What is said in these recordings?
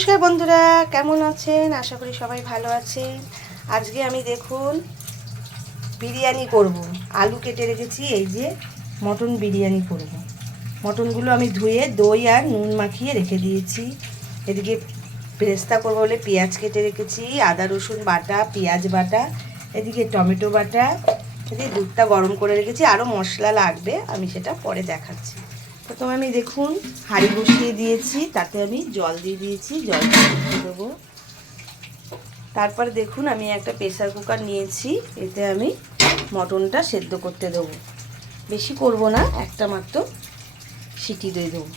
নমস্কার বন্ধুরা, কেমন আছেন? আশা করি সবাই ভালো আছেন। আজকে আমি দেখুন বিরিয়ানি করব। আলু কেটে রেখেছি, এই যে মটন বিরিয়ানি করব। মটনগুলো আমি ধুয়ে দই আর নুন মাখিয়ে রেখে দিয়েছি। এদিকে বেরেস্তা করব বলে পেঁয়াজ কেটে রেখেছি, আদা রসুন বাটা, পেঁয়াজ বাটা, এদিকে টমেটো বাটা, এদিকে দুধটা গরম করে রেখেছি। আরও মশলা লাগবে, আমি সেটা পরে দেখাচ্ছি। প্রথমে আমি দেখুন হাঁড়ি বসিয়ে দিয়েছি, তাতে আমি জল দিয়ে দিয়েছি, জলটা ফুটতে দেবো। তারপরে দেখুন আমি একটা প্রেসার কুকার নিয়েছি, এতে আমি মটনটা সেদ্ধ করতে দেবো। বেশি করব না, একটা মাত্র সিটি দিয়ে দেবো।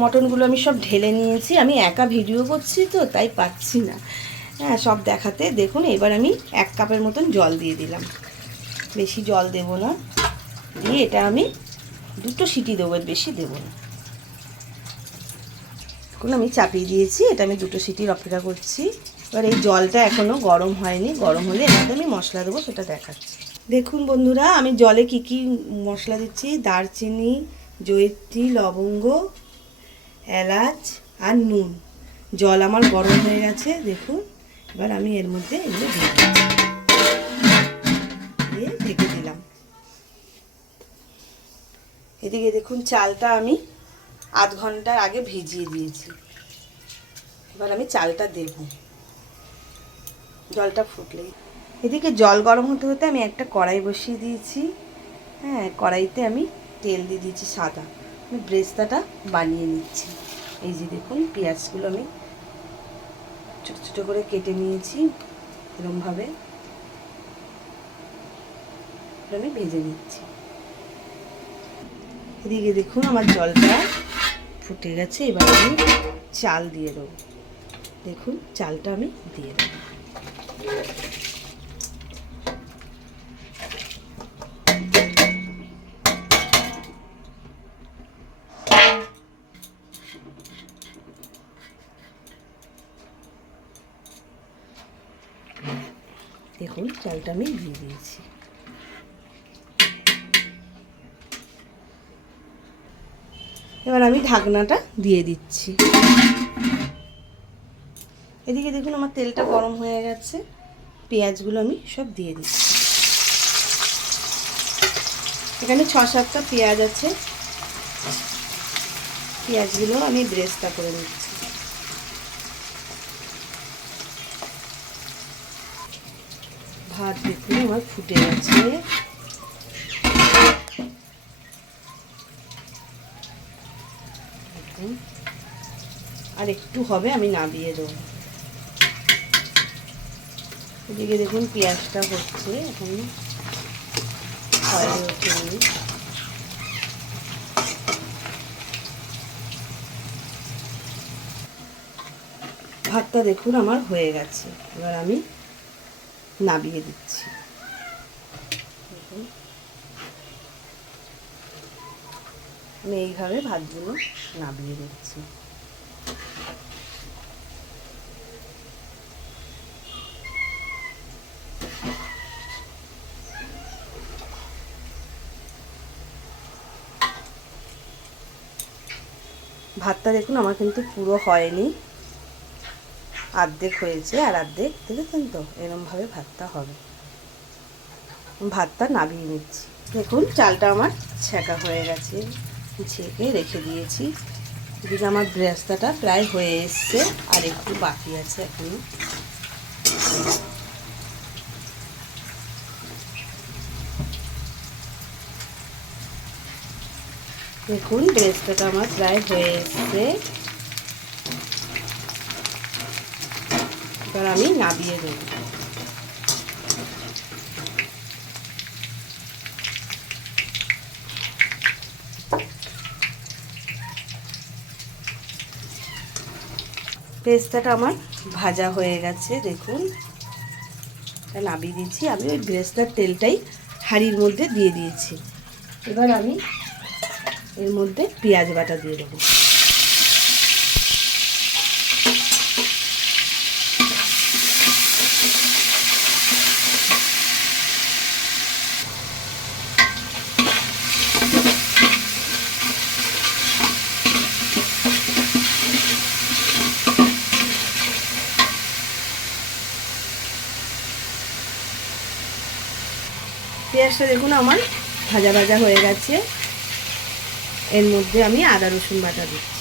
মটনগুলো আমি সব ঢেলে নিয়েছি। আমি একা ভিডিও করছি তো তাই পাচ্ছি না হ্যাঁ সব দেখাতে। দেখুন এবার আমি 1 কাপের মতন জল দিয়ে দিলাম, বেশি জল দেব না। দিয়ে এটা আমি 2টো সিটি দেবো, এর বেশি দেবো না। এখন আমি চাপিয়ে দিয়েছি, এটা আমি 2টো সিটির অপেক্ষা করছি। এবার এই জলটা এখনও গরম হয়নি, গরম হলে এটাতে আমি মশলা দেবো, সেটা দেখাচ্ছি। দেখুন বন্ধুরা, আমি জলে কি কি মশলা দিচ্ছি: দারচিনি, জয়িত্রী, লবঙ্গ, এলাচ আর নুন। জল আমার গরম হয়ে গেছে দেখুন। এবার আমি এর মধ্যে এগুলো দিয়ে ঢেকে দিলাম। এদিকে দেখুন চালটা আমি আধ ঘন্টার আগে ভিজিয়ে দিয়েছি। এবার আমি চালটা দেব, জলটা ফুটলেই। এদিকে জল গরম হতে হতে আমি একটা কড়াই বসিয়ে দিয়েছি। হ্যাঁ, কড়াইতে আমি তেল দিয়ে দিয়েছি সাদা। আমি ব্রেস্তাটা বানিয়ে নিচ্ছি। এই যে দেখুন পেঁয়াজগুলো আমি ছোটো ছোটো করে কেটে নিয়েছি, এরকমভাবে আমি ভেজে নিচ্ছি। এদিকে দেখুন আমার জলটা ফুটে গেছে, এবার আমি চাল দিয়ে দেবো। দেখুন চালটা আমি দিয়ে দেবো। দেখুন চালটা আমি দিয়ে দিয়েছি। এবার আমি ঢাকনাটা দিয়ে দিচ্ছি। এদিকে দেখুন আমার তেলটা গরম হয়ে গেছে, পেঁয়াজগুলো আমি সব দিয়ে দিচ্ছি। এখানে 6-7টা পেঁয়াজ আছে, পেঁয়াজগুলো আমি ব্রেস্তা করে নিচ্ছি। ভাত দেখুন আমার ফুটে গেছে। আর একটু হবে, আমি নামিয়ে দেবো। এদিকে দেখুন পেঁয়াজটা হচ্ছে, এখন হয়ে ওঠেনি। ভাতটা দেখুন আমার হয়ে গেছে, এবার আমি নামিয়ে দিচ্ছি। আমি এইভাবে ভাতগুলো নামিয়ে দিচ্ছি। ভাতটা দেখুন আমার কিন্তু পুরো হয়নি, অর্ধেক হয়েছে আর অর্ধেক, দেখেছেন তো, এরমভাবে ভাতটা হবে। ভাতটা নামিয়ে নিচ্ছি। দেখুন চালটা আমার ছেঁকা হয়ে গেছে, ছেঁকে রেখে দিয়েছি। এদিকে আমার ব্রেস্তাটা প্রায় হয়ে এসছে, আর একটু বাকি আছে এখনো। দেখুন ব্রেস্তাটা আমার প্রায় হয়ে এসছে, এবার আমি নামিয়ে দেব। ব্রেস্তাটা আমার ভাজা হয়ে গেছে, দেখুন এটা নামিয়ে দিচ্ছি। আমি ওই ব্রেস্তার তেলটাই হাঁড়ির মধ্যে দিয়ে দিয়েছি। এবার আমি এর মধ্যে পেঁয়াজ বাটা দিয়ে দেবো। পেঁয়াজটা দেখুন আমার ভাজা ভাজা হয়ে গেছে। এর মধ্যে আমি আদা রসুন বাটা দিচ্ছি।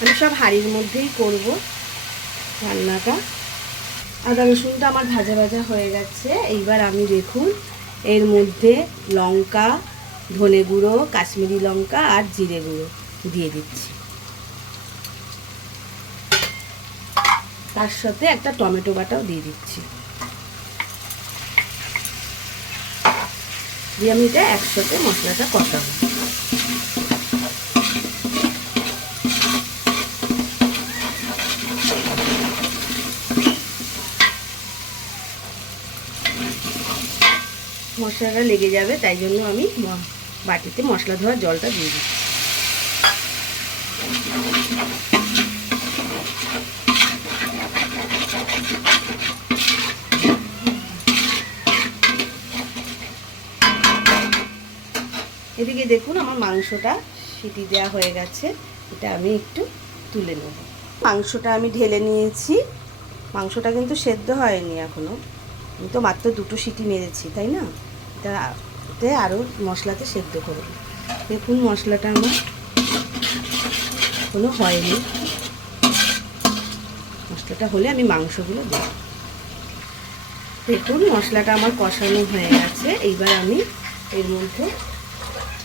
আমি সব হাঁড়ির মধ্যেই করব রান্নাটা। আদা রসুনটা আমার ভাজা ভাজা হয়ে গেছে। এইবার আমি দেখুন এর মধ্যে লঙ্কা, ধনে গুঁড়ো, কাশ্মীরি লঙ্কা আর জিরে গুঁড়ো দিয়ে দিচ্ছি। তার সাথে একটা টমেটো বাটাও দিয়ে দিচ্ছি। দিয়ে আমি এটা একসাথে মশলাটা কষাবো। মশলাটা লেগে যাবে, তাই জন্য আমি বাটিতে মশলা ধোয়ার জলটা দিয়ে দিচ্ছি। এদিকে দেখুন আমার মাংসটা সিটি দেওয়া হয়ে গেছে। এটা আমি একটু তুলে নেব। মাংসটা আমি ঢেলে নিয়েছি। মাংসটা কিন্তু সেদ্ধ হয়নি এখনো, আমি তো মাত্র 2টো সিটি মেরেছি, তাই না? এটাতে আরও মশলাতে সেদ্ধ করব। দেখুন মশলাটা আমার কোনো হয়নি। মশলাটা হলে আমি মাংসগুলো দেব। দেখুন মশলাটা আমার কষানো হয়ে গেছে। এইবার আমি এর মধ্যে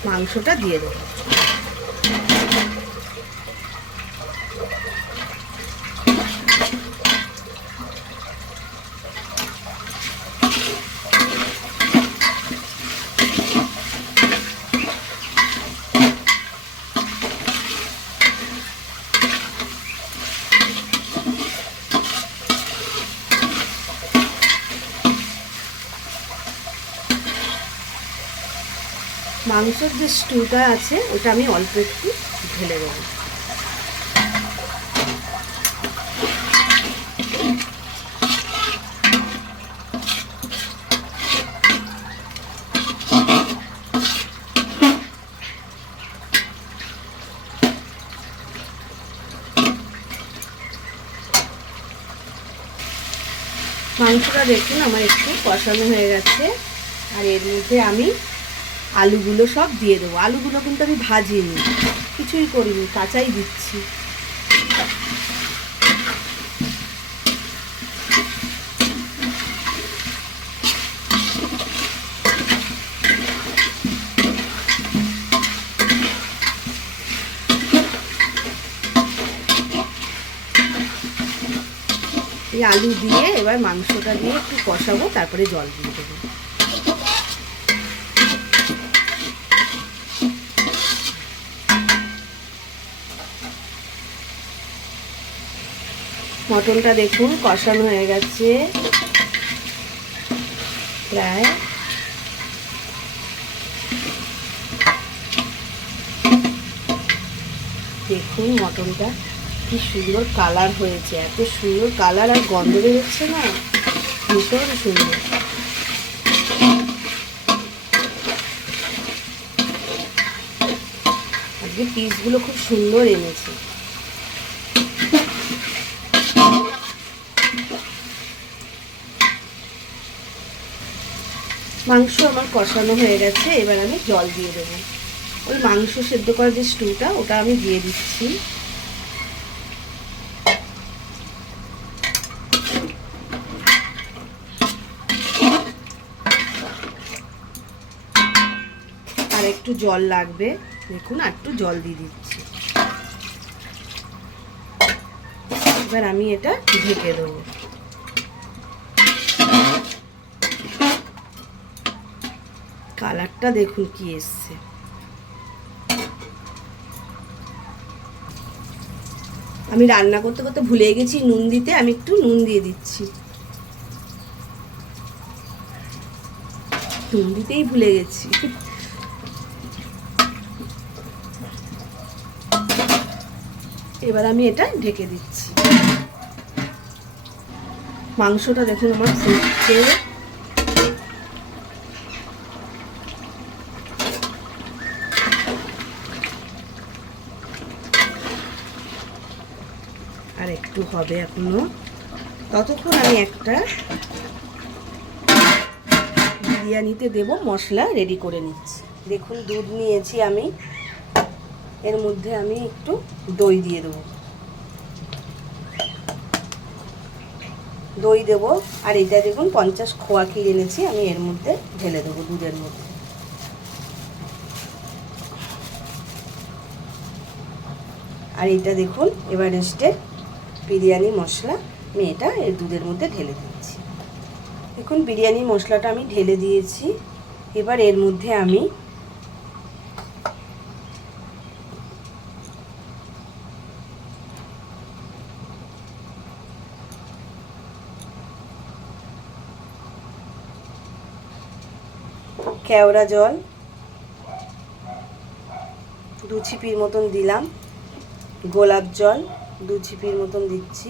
মাংসটা দিয়ে দেব। মাংসের যে স্টুটা আছে ওটা আমি অল্প একটু ঢেলে দেব। মাংসটা দেখুন আমার একটু কষানো হয়ে গেছে। আর এর মধ্যে আমি আলুগুলো সব দিয়ে দেবো। আলুগুলো কিন্তু আমি ভাজিনি, কিছুই করিনি, কাঁচাই দিচ্ছি। এই আলু দিয়ে এবার মাংসটা দিয়ে একটু কষাবো, তারপরে জল দিয়ে দেবো। মটনটা দেখুন কষানো হয়ে গেছে প্রায়। দেখুন মটনটা কি সুন্দর কালার হয়েছে, এত সুন্দর কালার আর গন্ধ বেরোচ্ছে না, ভীষণ সুন্দর। আজকে পিসগুলো খুব সুন্দর এনেছে। মাংস আমার কষানো হয়ে গেছে। এবার আমি জল দিয়ে দেবো। ওই মাংস সেদ্ধ করা যে স্টুটা ওটা আমি দিয়ে দিচ্ছি। আর একটু জল লাগবে, দেখুন আর একটু জল দিয়ে দিচ্ছি। এবার আমি এটা ঢেকে দেবো। কালারটা দেখুন কি এসছে। আমি রান্না করতে করতে ভুলে গেছি নুন দিতে, আমি একটু নুন দিয়ে দিচ্ছি। নুন দিতেই ভুলে গেছি। এবার আমি এটা ঢেকে দিচ্ছি। মাংসটা দেখুন আমার ফুটছে। আর একটু হবে এখনো, ততক্ষণ আমি একটা বিরিয়ানিতে দেব মশলা রেডি করে নিচ্ছি। দেখুন দুধ নিয়েছি আমি, এর মধ্যে আমি একটু দই দিয়ে দেবো। দই দেবো, আর এটা দেখুন 50 খোয়া ক্ষীর এনেছি, আমি এর মধ্যে ঢেলে দেবো দুধের মধ্যে। আর এটা দেখুন এভারেস্টের বিরিয়ানি মশলা, আমি এটা এর দুধের মধ্যে ঢেলে দিচ্ছি। দেখুন বিরিয়ানি মশলাটা আমি ঢেলে দিয়েছি। এবার এর মধ্যে আমি কেওড়া জল 2 ছিপির মতন দিলাম, গোলাপ জল 2 ছিপির মতন দিচ্ছি,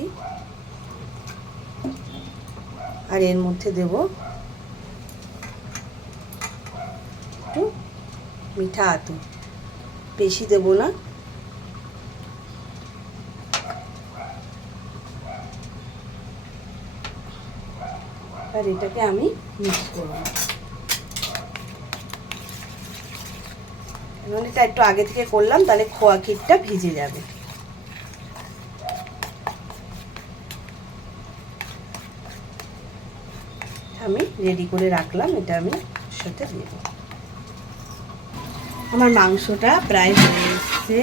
আর এর মধ্যে দেব একটু মিঠা আতর, বেশি দেব না। আর এটাকে আমি মিক্স করব। এটা একটু আগে থেকে করলাম, তাহলে খোয়া ক্ষীরটা ভিজে যাবে। আমি রেডি করে রাখলাম, এটা আমি সাথে দেব। আমার মাংসটা প্রায় হয়ে এসছে।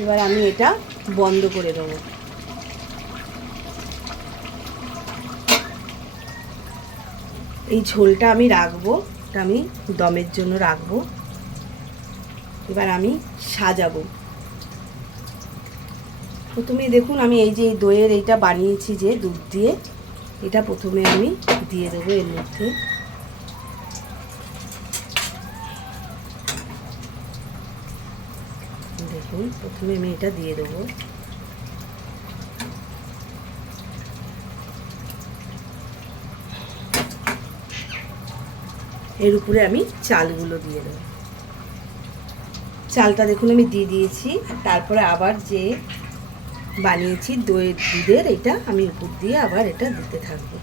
এবার আমি এটা বন্ধ করে দেবো। এই ঝোলটা আমি রাখবো, এটা আমি দমের জন্য রাখবো। এবার আমি সাজাবো। প্রথমে দেখুন আমি এই যে এই দইয়ের এইটা বানিয়েছি যে দুধ দিয়ে, এটা প্রথমে আমি দিয়ে দেবো এর মধ্যে। দেখুন প্রথমে আমি এটা দিয়ে দেবো। এর উপরে আমি চালগুলো দিয়ে দেবো। চালটা দেখুন আমি দিয়ে দিয়েছি। তারপরে আবার যে বানিয়েছি দইয়ের দুধের, এটা আমি উপর দিয়ে আবার এটা দিতে থাকবো।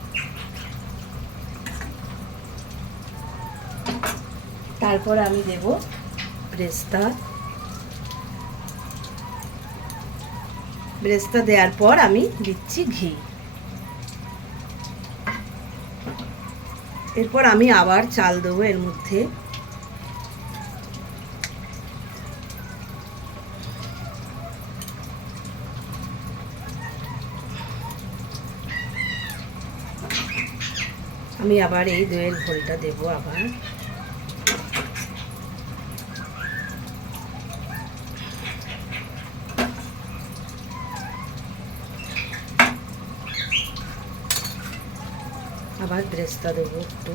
তারপরে আমি দেব ব্রেস্তা। ব্রেস্তা দেওয়ার পর আমি দিচ্ছি ঘি। এরপর আমি আবার চাল দেবো এর মধ্যে। আমি আবার এই দইয়ের ঘোলটা দেব। আবার ব্রেস্তা দেবো একটু,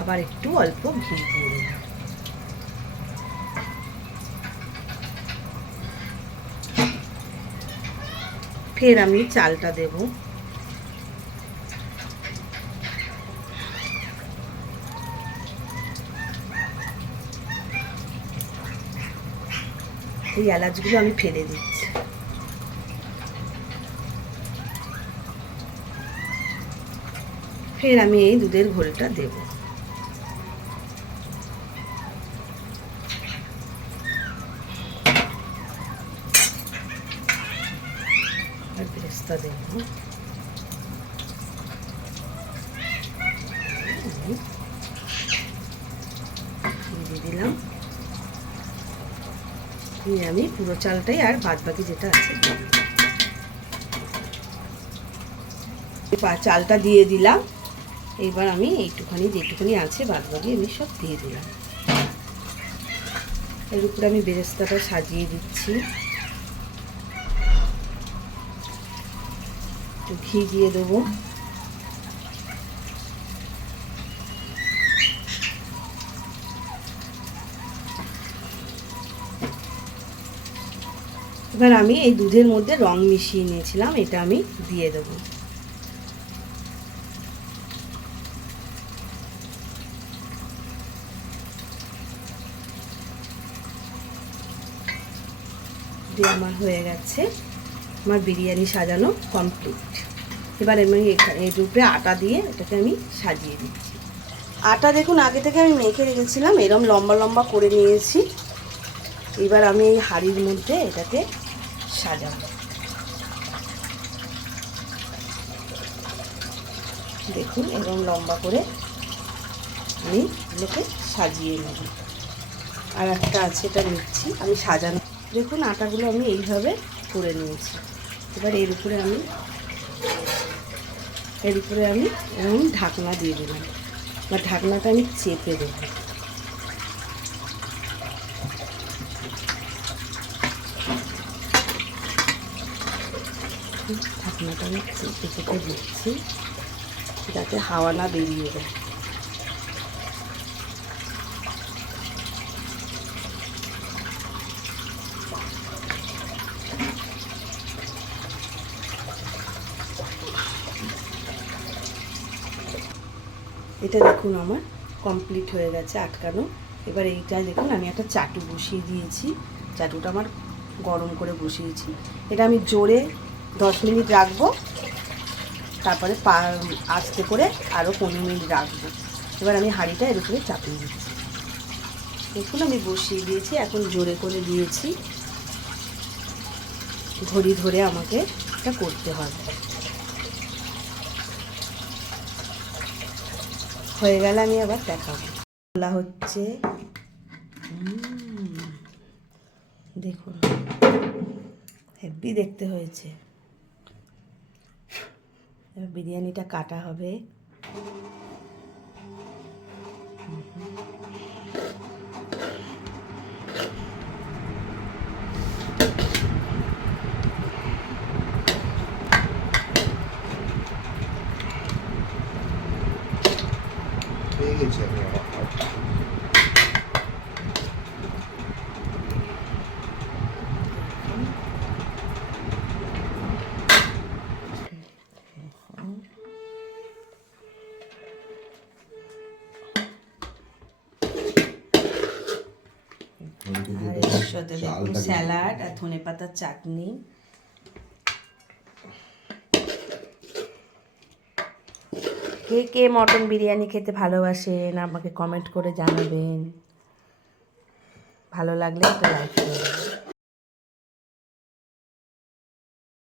আবার একটু অল্প ঘি দিয়ে দেবো। ফের আমি চালটা দেব। এই এলাচগুলো আমি ফেলে দিচ্ছি। ফের আমি এই দুধের ঘোলটা দেব। আর ব্রেস্তা দেব। দিয়ে দিলাম। আমি পুরো চালটাই আর বাদ বাকি যেটা আছে চালটা দিয়ে দিলাম। এবার আমি এইটুখানি যেটুখানি আছে বাদ বাকি আমি সব দিয়ে দিলাম। এর উপরে আমি বেরেস্তাটা সাজিয়ে দিচ্ছি। ঘি দিয়ে দেবো। এবার আমি এই দুধের মধ্যে রং মিশিয়ে নিয়েছিলাম, এটা আমি দিয়ে দেবো। দিয়ে আমার হয়ে গেছে, আমার বিরিয়ানি সাজানো কমপ্লিট। এবার আমি এর উপরে আটা দিয়ে এটাকে আমি সাজিয়ে দিচ্ছি। আটা দেখুন আগে থেকে আমি মেখে রেখেছিলাম, এরকম লম্বা লম্বা করে নিয়েছি। এবার আমি এই হাঁড়ির মধ্যে এটাকে সাজাবো। দেখুন এরকম লম্বা করে আমি এগুলোকে সাজিয়ে নেব। আর একটা আছে, এটা নিচ্ছি আমি সাজানো। দেখুন আটাগুলো আমি এইভাবে করে নিয়েছি। এবার এর উপরে আমি এরকম ঢাকনা দিয়ে দেবো, বা ঢাকনাটা আমি চেপে দেবো। ঢাকনাটা আমি চেপে চেপে দিচ্ছি যাতে হাওয়া না বেরিয়ে যায়। এটা দেখুন আমার কমপ্লিট হয়ে গেছে আটকানো। এবার এইটা দেখুন আমি একটা চাটু বসিয়ে দিয়েছি, চাটুটা আমার গরম করে বসিয়েছি। এটা আমি জোরে 10 মিনিট রাখবো, তারপরে আস্তে করে আরও 15 মিনিট রাখবো। এবার আমি হাঁড়িটা এর উপরে চাপিয়ে দিচ্ছি। দেখুন আমি বসিয়ে দিয়েছি, এখন জোরে করে দিয়েছি। ঘড়ি ধরে আমাকে এটা করতে হবে। হয়ে গেলে আমি আবার দেখাবো। খোলা হচ্ছে, দেখুন হেভি দেখতে হয়েছে। এবার বিরিয়ানিটা কাটা হবে। আর এর সাথে দেখুন স্যালাড আর ধনেপাতার চাটনি। কে কে মটন বিরিয়ানি খেতে ভালোবাসেন আমাকে কমেন্ট করে জানাবেন। ভালো লাগলে একটা লাইক করবেন।